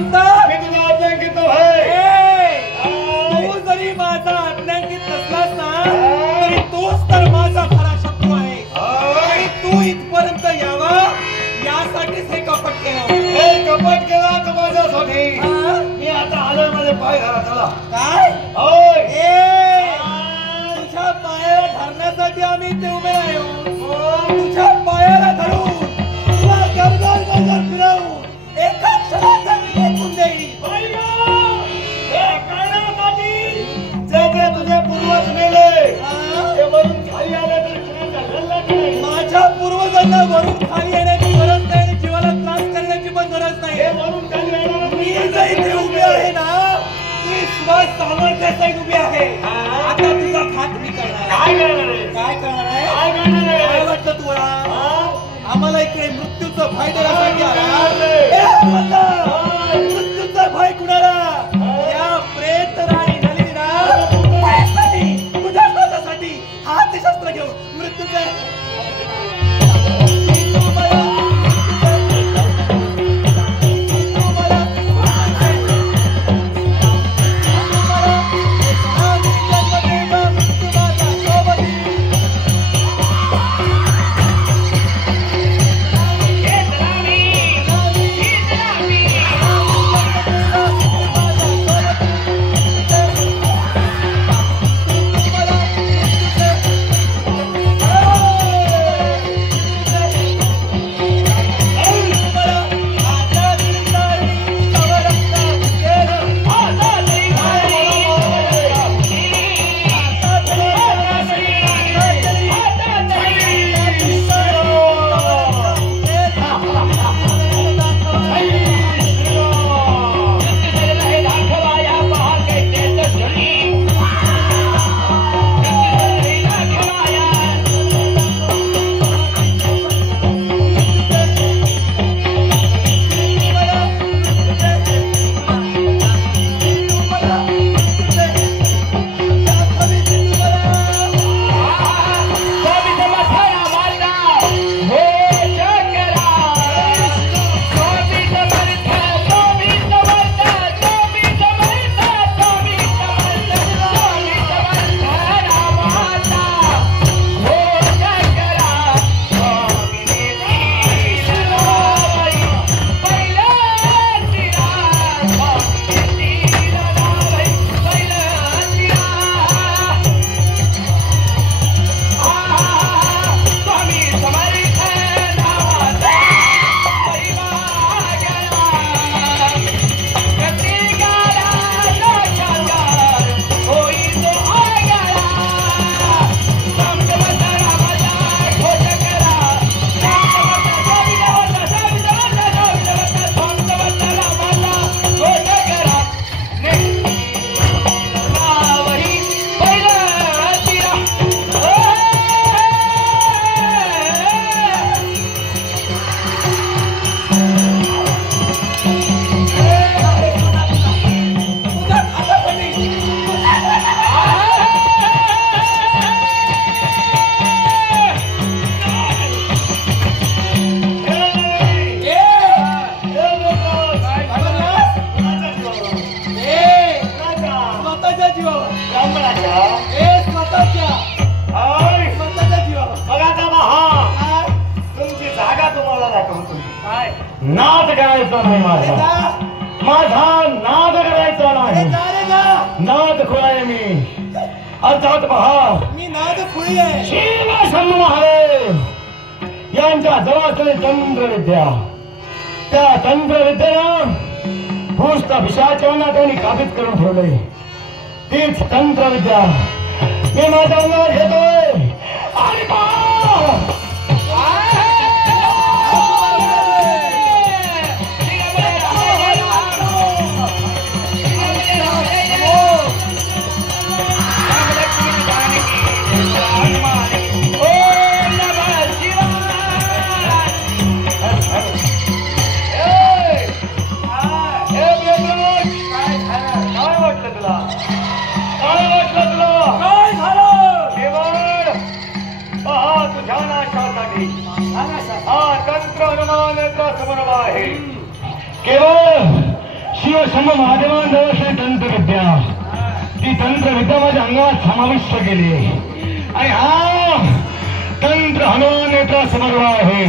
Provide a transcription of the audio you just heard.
म्हणता? मी तुझा आज्ञांकित आहे. तू जरी माझा आज्ञांकित नसलास ना तरी तूच तर माझा खरा शत्रू आहे. आणि तू इथपर्यंत यावा यासाठीच हे कपट केलं. हे कपट केला तर माझ्यासाठी. मी आता आलोय माझे पाय धरा. चला. काय? होय. तुझ्या पायाला धरण्यासाठी आम्ही इथे उभे आहोत. तुझ्या पायाला धरून तुला गरगर गरगर फिरवून एका क्षणात आम्ही फेकून देईल. जे जे तुझे पूर्वज मेले ते वरून खाली आले तरी कुणाचा गल्ला नाही. माझ्या पूर्वजांना वरून खाली येण्याची गरज नाही आणि जीवाला त्रास करण्याची पण गरज नाही. हे वरून खाली येणार मी जे इथे उभे आहे ना ती सुभाष सामर्थ्यासाठी उभी आहे. आता तुझा घात मी करणार. काय करणार आहे? काय करणार आहे? काय करणार आहे? काय वाटतं तुला? आम्हाला इकडे मृत्यूचं भय देण्यासाठी आला. मृत्यूचा भय कुणाला? या प्रेत राणी नलिनीला तुझ्या स्वतःसाठी हातशस्त्र घेऊन मृत्यूचे नाद करायचा नाही माझा. माझा नाद करायचा नाही. नाद खोळाय मी. अर्थात पहा मी नाद खुळी आहे. शिवशंभू महादेव यांच्या जवळ तंत्रविद्या. त्या तंत्रविद्येनं भूस्त पिशाचांना त्यांनी काबीज करून ठेवले. तीच तंत्रविद्या मी माझ्या अंगावर घेतोय. आणि केवळ शंभ महादेवांजवळ श्री तंत्रविद्या, ती तंत्रविद्या माझ्या अंगात समाविष्ट केली आणि हा तंत्र हनुमान नेत्रा समर्व आहे.